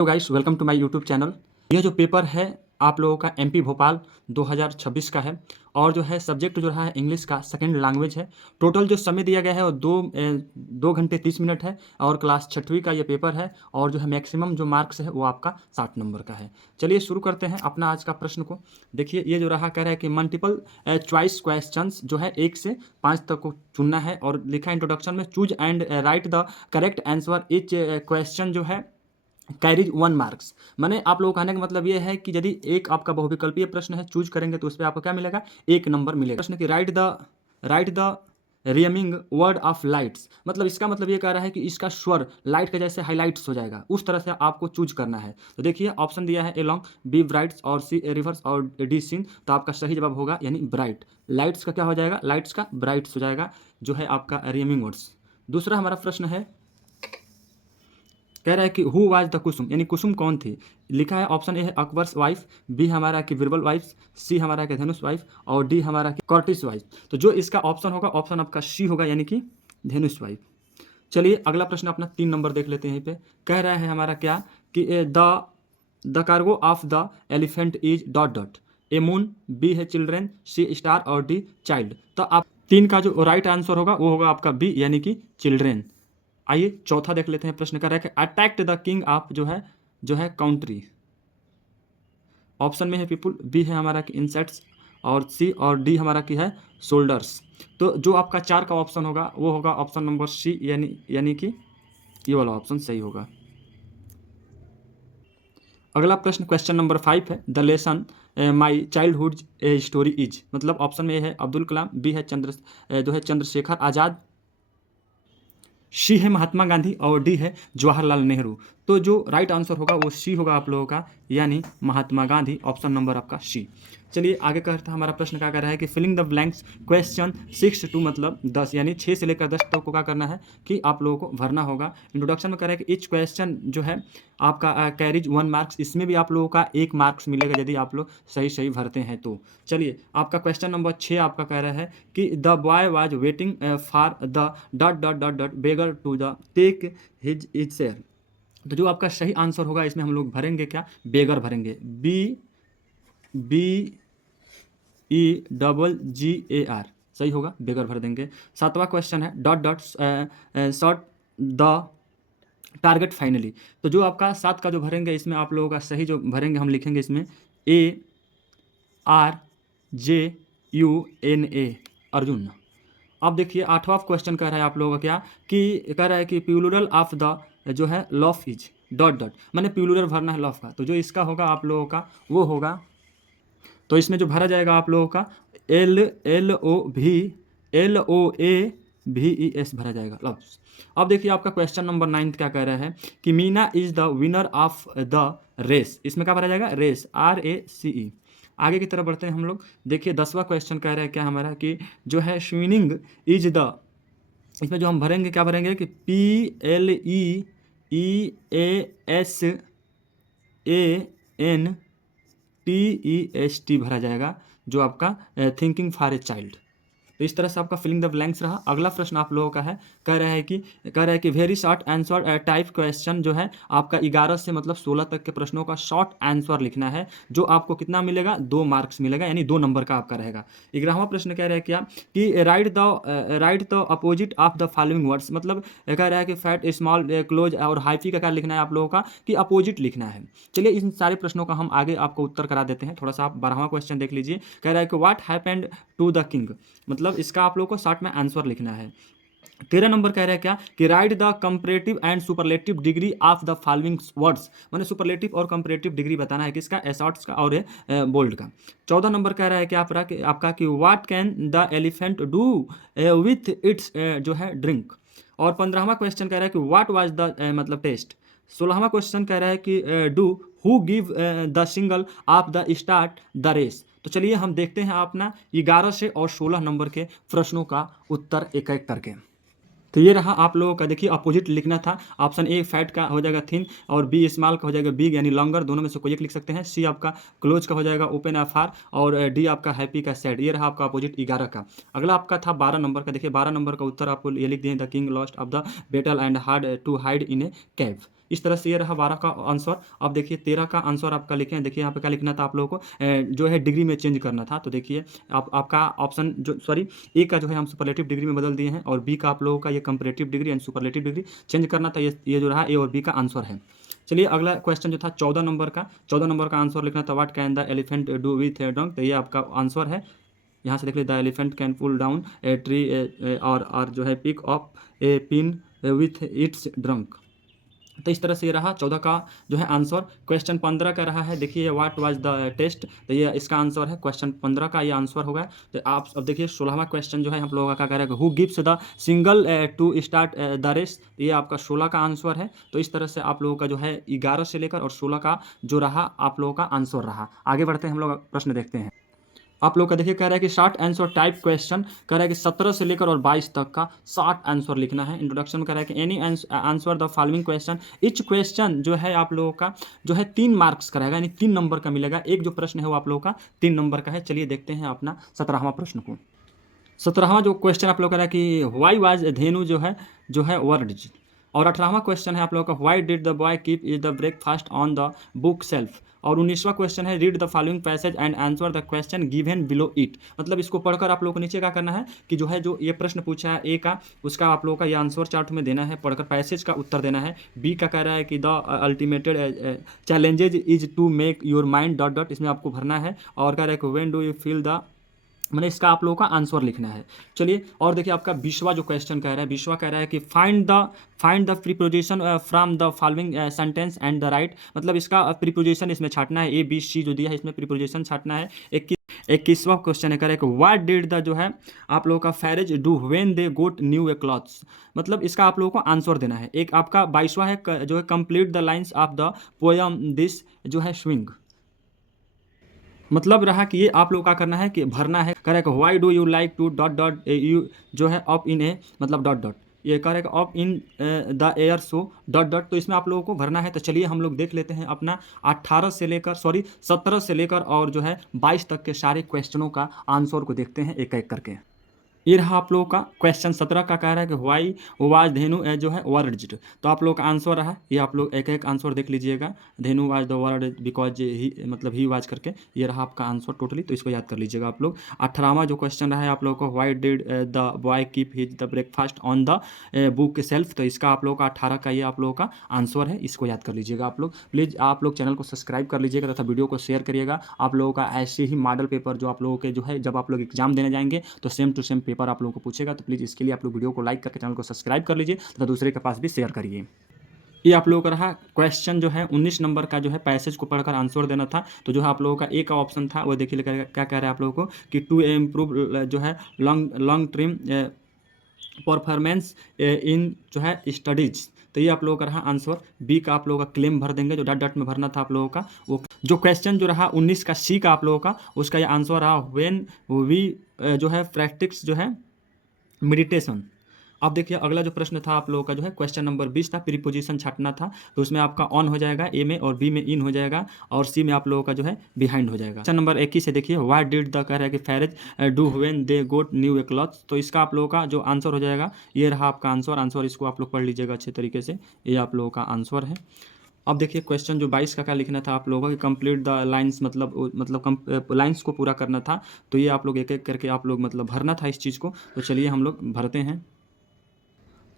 Hello guys, welcome to my YouTube channel. यह जो paper है आप लोगों का एमपी भोपाल 2026 का है और जो है सब्जेक्ट जो रहा है इंग्लिश का सेकंड लैंग्वेज है। टोटल जो समय दिया गया है वो 2 घंटे 30 मिनट है और क्लास 6वीं का ये पेपर है और जो है मैक्सिमम जो मार्क्स है वो आपका 60 नंबर का है। चलिए शुरू करते हैं अपना आज का प्रश्न को। देखिए ये जो रहा कह रहा है कि मल्टीपल चॉइस क्वेश्चंस जो है 1 से 5 तक को चुनना है और लिखा इंट्रोडक्शन में choose and right the correct answer each question जो है कैरीज 1 मार्क्स। माने आप लोगों का कहने का मतलब ये है कि यदि एक आपका बहुविकल्पीय प्रश्न है चूज करेंगे तो उस पर आपको क्या मिलेगा, 1 नंबर मिलेगा। प्रश्न की write the rhyming word of lights, मतलब इसका मतलब ये कह रहा है कि इसका स्वर लाइट के जैसे हाईलाइट्स हो जाएगा, उस तरह से आपको चूज करना है। तो देखिए ऑप्शन दिया है ए लॉन्ग, बी ब्राइट्स और सी रिवर्स और डी सीन। तो आपका सही जवाब होगा यानी ब्राइट। लाइट्स का क्या हो जाएगा, लाइट्स का ब्राइट्स हो जाएगा जो है आपका रियमिंग वर्ड्स। दूसरा हमारा प्रश्न है कह रहा है कि हु वाज द कुसुम, यानी कुसुम कौन थी। लिखा है ऑप्शन ए है अकबर्स वाइफ, बी हमारा कि बीरबल वाइफ, सी हमारा कि धनुष वाइफ और डी हमारा कि कर्टिस वाइफ। तो जो इसका ऑप्शन होगा ऑप्शन आपका सी होगा यानी कि धनुष वाइफ। चलिए अगला प्रश्न अपना 3 नंबर देख लेते हैं। यहीं पे कह रहा है हमारा क्या कि the cargo of the elephant is dot dot, A moon, B है चिल्ड्रेन, सी स्टार और डी चाइल्ड। तो आप 3 का जो राइट आंसर होगा वो होगा आपका बी यानी कि चिल्ड्रेन। आइए चौथा देख लेते हैं। प्रश्न कर रहा है कि अटैक्ट द किंग ऑफ जो है काउंट्री। ऑप्शन में है पीपुल, बी है हमारा कि इंसेक्ट्स और सी और डी हमारा की है सोल्डर्स। तो जो आपका 4 का ऑप्शन होगा वो होगा ऑप्शन नंबर सी यानी कि ये वाला ऑप्शन सही होगा। अगला प्रश्न क्वेश्चन नंबर 5 है the lesson my childhood story is, मतलब ऑप्शन में है अब्दुल कलाम, बी है चंद्रशेखर आज़ाद, सी है महात्मा गांधी और डी है जवाहरलाल नेहरू। तो जो राइट आंसर होगा वो सी होगा आप लोगों का यानी महात्मा गांधी, ऑप्शन नंबर आपका सी। चलिए आगे कहता हमारा प्रश्न क्या कर रहा है कि filling the blanks question 6 to मतलब 10 यानी 6 से लेकर 10 तक को क्या करना है कि आप लोगों को भरना होगा। इंट्रोडक्शन में कह रहा है कि ईच क्वेश्चन जो है आपका कैरीज 1 मार्क्स, इसमें भी आप लोगों का 1 मार्क्स मिलेगा यदि आप लोग सही सही भरते हैं तो। चलिए आपका क्वेश्चन नंबर 6 आपका कह रहा है कि the boy was waiting for the dot dot dot dot beggar to the take his is share. तो जो आपका सही आंसर होगा इसमें हम लोग भरेंगे क्या, बेगर भरेंगे, BEGGAR सही होगा, बेगर भर देंगे। 7वां क्वेश्चन है dot dot short the target finally. तो जो आपका 7 का जो भरेंगे इसमें आप लोगों का सही जो भरेंगे हम लिखेंगे इसमें ARJUNA अर्जुन। अब देखिए 8वां क्वेश्चन कह रहा है आप लोगों का क्या कि कह रहा है कि प्लूरल ऑफ द जो है लॉफ इज डॉट डॉट, मैंने प्लूरल भरना है लॉफ का। तो जो इसका होगा आप लोगों का वो होगा, तो इसमें जो भरा जाएगा आप लोगों का LOAVES भरा जाएगा लव्स। अब देखिए आपका क्वेश्चन नंबर 9 क्या कह रहा है कि Meena is the winner of the race, इसमें क्या भरा जाएगा रेस RACE। आगे की तरफ बढ़ते हैं हम लोग। देखिए 10वां क्वेश्चन कह रहा है क्या हमारा कि जो है स्विनिंग इज द, इसमें जो हम भरेंगे क्या भरेंगे कि PLEESANTEST भरा जाएगा जो आपका थिंकिंग फॉर ए चाइल्ड। तो इस तरह से आपका फिलिंग द ब्लैंक्स रहा। अगला प्रश्न आप लोगों का है कह रहा है कि very short answer type question जो है आपका 11 से मतलब 16 तक के प्रश्नों का शॉर्ट आंसर लिखना है, जो आपको कितना मिलेगा 2 मार्क्स मिलेगा यानी 2 नंबर का आपका रहेगा। 11वां प्रश्न कह रहा है क्या कि right the opposite of the following words, मतलब कह रहा है कि फैट स्मॉल क्लोज और हाइफी का क्या लिखना है आप लोगों का कि अपोजिट लिखना है। चलिए इन सारे प्रश्नों का हम आगे आपको उत्तर करा देते हैं। थोड़ा सा आप 12वां क्वेश्चन देख लीजिए। कह रहा है कि what happened to the king, मतलब इसका आप लोग को शॉर्ट में आंसर लिखना है। 13 नंबर कह रहा है क्या कि right the comparative and superlative degree of the following words, मैंने सुपरलेटिव और कंपैरेटिव डिग्री बताना है किसका, एसॉर्ट्स का और बोल्ड का। 14 नंबर कह रहा है क्या आपका कि what can the elephant do with its जो है ड्रिंक। और 15वां क्वेश्चन कह रहा है कि व्हाट वाज द मतलब टेस्ट। 16वां क्वेश्चन कह रहा है कि do who give the signal of the start the race. तो चलिए हम देखते हैं अपना 11 से और 16 नंबर के प्रश्नों का उत्तर एक एक करके। तो ये रहा आप लोगों का, देखिए अपोजिट लिखना था। ऑप्शन ए फैट का हो जाएगा थिन और बी स्मॉल का हो जाएगा बिग यानी लॉन्गर, दोनों में से कोई एक लिख सकते हैं। सी आपका क्लोज का हो जाएगा ओपन अफार और डी आपका हैप्पी का सैड। ये रहा आपका अपोजिट 11 का। अगला आपका था 12 नंबर का। देखिए 12 नंबर का उत्तर आपको ये लिख दिए the king lost of the battle and hard to hide in a cave. इस तरह से ये रहा 12 का आंसर। अब देखिए 13 का आंसर आपका लिखे हैं। देखिए यहाँ पे क्या लिखना था आप लोगों को, जो है डिग्री में चेंज करना था। तो देखिए आपका ऑप्शन जो सॉरी ए का जो है हम सुपरलेटिव डिग्री में बदल दिए हैं, और बी का आप लोगों का ये comparative degree and superlative degree change करना था। ये जो रहा ए और बी का आंसर है। चलिए अगला क्वेश्चन जो था 14 नंबर का आंसर लिखना था, what can the elephant do with a dunk. तो ये आपका आंसर है। यहाँ से देख लीजिए, the elephant can pull down a tree और जो है pick up a pin with its trunk. तो इस तरह से ये रहा 14 का जो है आंसर। क्वेश्चन 15 का रहा है, देखिए व्हाट वाज द टेस्ट। तो ये इसका आंसर है, क्वेश्चन 15 का ये आंसर होगा। तो आप अब देखिए 16वां क्वेश्चन जो है हम लोगों का क्या करेगा, who gives the signal to start the race. ये आपका 16 का आंसर है। तो इस तरह से आप लोगों का जो है 11 से लेकर और 16 का जो रहा आप लोगों का आंसर रहा। आगे बढ़ते हैं, हम लोग प्रश्न देखते हैं। आप लोग का देखिए कह रहा है कि शॉर्ट आंसर टाइप क्वेश्चन, कह रहा है कि 17 से लेकर और 22 तक का शॉर्ट आंसर लिखना है। इंट्रोडक्शन में कह रहा है कि any answer the following question. Each question जो है आप लोगों का जो है 3 मार्क्स का रहेगा, यानी 3 नंबर का मिलेगा। एक जो प्रश्न है वो आप लोगों का 3 नंबर का है। चलिए देखते हैं अपना 17वां प्रश्न को। 17वां जो क्वेश्चन आप लोग कह रहा है कि व्हाई वाज धेनु जो है वर्ड्स। और 18वां क्वेश्चन है आप लोगों का, why did the boy keep is the breakfast on the book shelf. और 19वां क्वेश्चन है, read the following passage and answer the question given below it. मतलब इसको पढ़कर आप लोगों को नीचे क्या करना है कि जो है जो ये प्रश्न पूछा है ए का, उसका आप लोगों का ये आंसर चार्ट में देना है, पढ़कर पैसेज का उत्तर देना है। बी का कह रहा है कि the ultimate challenges is to make your mind dot dot, इसमें आपको भरना है। और कह रहा है कि when do you feel the, मैंने इसका आप लोगों का आंसर लिखना है। चलिए और देखिए आपका 20वां जो क्वेश्चन कह रहा है, 20वां कह रहा है कि find the preposition from the following sentence and the right. मतलब इसका प्रीपोजिशन इसमें छाटना है, ए बी सी जो दिया है इसमें प्रीपोजिशन छाटना है। 21वां क्वेश्चन है, कह रहा है कि व्हाट डिड द जो है आप लोगों का फैरेज do when they got new a clothes. मतलब इसका आप लोगों को आंसर देना है। एक आपका 22वां है जो है complete the lines of the poem this जो है स्विंग। मतलब रहा कि ये आप लोग का करना है कि भरना है। Correct, why do you like to dot dot U जो है अप इन ए, मतलब डॉट डॉट, ये correct up in the air so dot dot. तो इसमें आप लोगों को भरना है। तो चलिए हम लोग देख लेते हैं अपना 17 से लेकर और जो है 22 तक के सारे क्वेश्चनों का आंसर को देखते हैं एक एक करके। ये रहा आप लोगों का क्वेश्चन 17 का, कह रहा है कि व्हाई वाज धेनु जो है वर्ड्ड। तो आप लोगों का आंसर रहा, ये आप लोग एक एक आंसर देख लीजिएगा। धेनु was the word because he, मतलब ही वाज करके, ये रहा आपका आंसर टोटली। तो इसको याद कर लीजिएगा आप लोग। 18वां जो क्वेश्चन रहा है आप लोगों को, why did the boy keep his the breakfast on the book shelf. तो इसका आप लोगों का 18 का ये आप लोगों का आंसर है, इसको याद कर लीजिएगा आप लोग। प्लीज़ आप लोग चैनल को सब्सक्राइब कर लीजिएगा तथा वीडियो को शेयर करिएगा। आप लोगों का ऐसे ही मॉडल पेपर जो आप लोगों के जो है जब आप लोग एग्जाम देने जाएंगे तो सेम टू सेम पेपर आप लोगों को पूछेगा। तो प्लीज़ इसके लिए आप लोग वीडियो को लाइक करके चैनल को सब्सक्राइब कर लीजिए तथा दूसरे के पास भी शेयर करिए। ये आप लोगों का रहा क्वेश्चन जो है 19 नंबर का, जो है पैसेज को पढ़कर आंसर देना था। तो जो है आप लोगों का ए का ऑप्शन था वो देखिए क्या कह रहा है आप लोगों को कि टू इम्प्रूव जो है लॉन्ग टर्म परफॉर्मेंस इन जो है स्टडीज। तो ये आप लोगों का रहा आंसर। बी का आप लोगों का क्लेम भर देंगे, जो डॉट डॉट में भरना था आप लोगों का वो। जो क्वेश्चन जो रहा 19 का सी का आप लोगों का, उसका ये आंसर रहा व्हेन वी जो है प्रैक्टिस जो है मेडिटेशन। अब देखिए अगला जो प्रश्न था आप लोगों का जो है क्वेश्चन नंबर 20 था, प्रीपोजिशन छाटना था। तो उसमें आपका ऑन हो जाएगा ए में, और बी में इन हो जाएगा, और सी में आप लोगों का जो है बिहाइंड हो जाएगा। क्वेश्चन नंबर 21 से देखिए, व्हाट डिड द, कह रहा है कि फैरेज do when they got new a cloth. तो इसका आप लोगों का जो आंसर हो जाएगा, ये रहा आपका आंसर। इसको आप लोग पढ़ लीजिएगा अच्छे तरीके से, ये आप लोगों का आंसर है। अब देखिए क्वेश्चन जो 22 का क्या लिखना था आप लोगों को कि कंप्लीट द लाइंस, मतलब लाइंस को पूरा करना था। तो ये आप लोग एक एक करके आप लोग मतलब भरना था इस चीज़ को। तो चलिए हम लोग भरते हैं।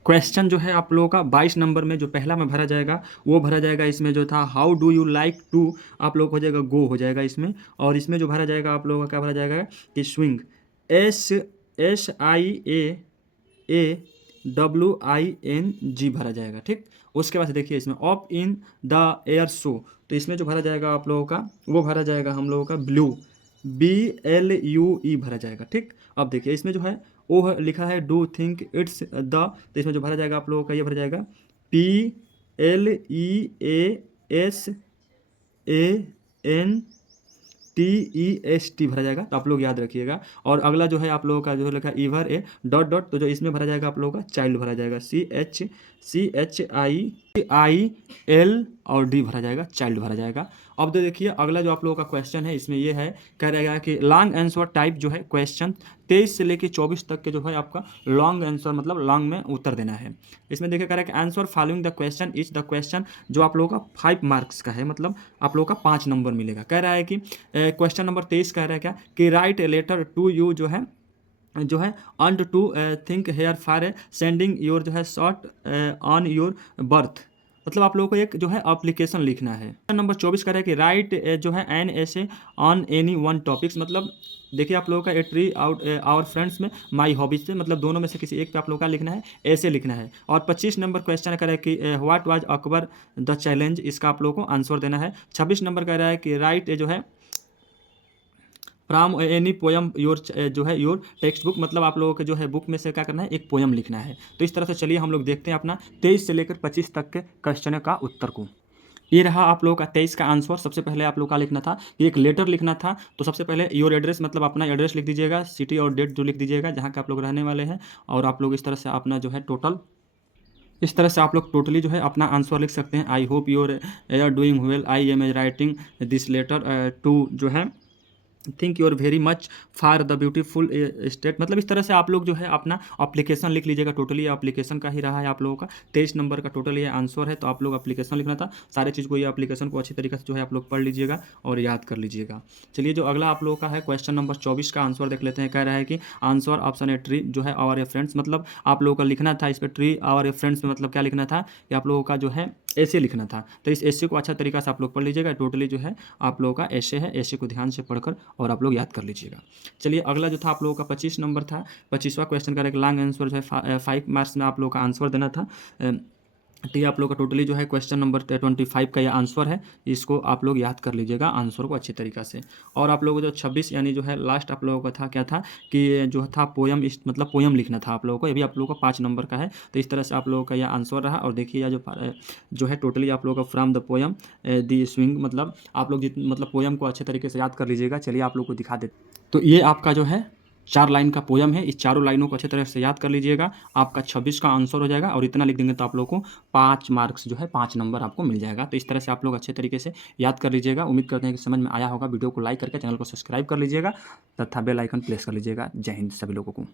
क्वेश्चन जो है आप लोगों का 22 नंबर में जो पहला में भरा जाएगा वो भरा जाएगा, इसमें जो था how do you like to, आप लोग हो जाएगा गो हो जाएगा इसमें। और इसमें जो भरा जाएगा आप लोगों का क्या भरा जाएगा कि स्विंग, SIAWING भरा जाएगा। ठीक, उसके बाद देखिए इसमें up in the air show. तो इसमें जो भरा जाएगा आप लोगों का वो भरा जाएगा हम लोगों का ब्लू, BLUE भरा जाएगा। ठीक, अब देखिए इसमें जो है ओ लिखा है डू थिंक इट्स द। तो इसमें जो भरा जाएगा आप लोगों का ये भरा जाएगा PLEASANTEST भरा जाएगा। तो आप लोग याद रखिएगा। और अगला जो है आप लोगों का जो लिखा है इवर ए डॉट डॉट, तो जो इसमें भरा जाएगा आप लोगों का चाइल्ड भरा जाएगा, CHILD और D भरा जाएगा, चाइल्ड भरा जाएगा। अब तो देखिए अगला जो आप लोगों का क्वेश्चन है इसमें ये है, कह रहेगा कि लॉन्ग आंसर टाइप जो है क्वेश्चन 23 से लेके 24 तक के जो है आपका लॉन्ग आंसर मतलब लॉन्ग में उत्तर देना है। इसमें देखिए कह रहा है कि answer following the question is the question, जो आप लोगों का 5 मार्क्स का है, मतलब आप लोगों का 5 नंबर मिलेगा। कह रहा है कि क्वेश्चन नंबर 23 कह रहा है क्या कि write a letter to you जो है and to think here for sending your जो है शॉर्ट ऑन योर बर्थ, मतलब आप लोगों को एक जो है एप्लीकेशन लिखना है। नंबर 24 का है कि राइट जो है एन ऐसे ऑन एनी वन टॉपिक्स, मतलब देखिए आप लोगों का a tree out our friends में माई हॉबीज पे, मतलब दोनों में से किसी एक पे आप लोगों का लिखना है, ऐसे लिखना है। और 25 नंबर क्वेश्चन कह रहा है कि what was Akbar the challenge, इसका आप लोगों को आंसर देना है। 26 नंबर कह रहा है कि राइट जो है फ्राम एनी पोयम योर जो है योर टेक्स्ट बुक, मतलब आप लोगों के जो है बुक में से क्या करना है, एक पोयम लिखना है। तो इस तरह से चलिए हम लोग देखते हैं अपना 23 से लेकर 25 तक के क्वेश्चन का उत्तर को। ये रहा आप लोगों का 23 का आंसर। सबसे पहले आप लोग का लिखना था कि एक लेटर लिखना था, तो सबसे पहले योर एड्रेस मतलब अपना एड्रेस लिख दीजिएगा, सिटी और डेट जो लिख दीजिएगा जहाँ के आप लोग रहने वाले हैं, और आप लोग इस तरह से अपना जो है टोटल, इस तरह से आप लोग टोटली जो है अपना आंसर लिख सकते हैं। I hope your are doing well, I am writing this letter to जो है think you are very much for the beautiful state, मतलब इस तरह से आप लोग जो है अपना एप्लीकेशन लिख लीजिएगा। टोटली एप्लीकेशन का ही रहा है आप लोगों का 23 नंबर का टोटल ये आंसर है, तो आप लोग एप्लीकेशन लिखना था। सारे चीज़ को, ये एप्लीकेशन को अच्छी तरीके से जो है आप लोग पढ़ लीजिएगा और याद कर लीजिएगा। चलिए जो अगला आप लोगों का है क्वेश्चन नंबर 24 का आंसर देख लेते हैं। कह रहा है कि आंसर ऑप्शन ए ट्री जो है आवर ए फ्रेंड्स, मतलब आप लोगों का लिखना था इस पर ट्री आवर ए फ्रेंड्स में, मतलब क्या लिखना था कि आप लोगों का जो है ऐसे लिखना था। तो इस ऐसे को अच्छा तरीका से आप लोग पढ़ लीजिएगा। टोटली जो है आप लोगों का ऐसे है, ऐसे को ध्यान से पढ़कर और आप लोग याद कर लीजिएगा। चलिए अगला जो था आप लोगों का 25 नंबर था। 25वां क्वेश्चन का एक लॉन्ग आंसर जो है 5 मार्क्स में आप लोगों का आंसर देना था। तो ये आप लोग का टोटली जो है क्वेश्चन नंबर 25 का ये आंसर है, इसको आप लोग याद कर लीजिएगा आंसर को अच्छी तरीक़ा से। और आप लोगों को जो 26 यानी जो है लास्ट आप लोगों का था, क्या था कि जो था पोयम, इस मतलब पोयम लिखना था आप लोगों को। ये भी आप लोगों को 5 नंबर का है। तो इस तरह से आप लोगों का यह आंसर रहा। और देखिए यह जो है टोटली आप लोगों का from the poem the swing, मतलब आप लोग मतलब पोयम को अच्छे तरीके से याद कर लीजिएगा। चलिए आप लोग को दिखा देते। तो ये आपका जो है 4 लाइन का पोयम है। इस चारों लाइनों को अच्छे तरह से याद कर लीजिएगा। आपका 26 का आंसर हो जाएगा, और इतना लिख देंगे तो आप लोगों को 5 मार्क्स जो है 5 नंबर आपको मिल जाएगा। तो इस तरह से आप लोग अच्छे तरीके से याद कर लीजिएगा। उम्मीद करते हैं कि समझ में आया होगा। वीडियो को लाइक करके चैनल को सब्सक्राइब कर लीजिएगा तथा बेल आइकन प्रेस कर लीजिएगा। जय हिंद सभी लोगों को।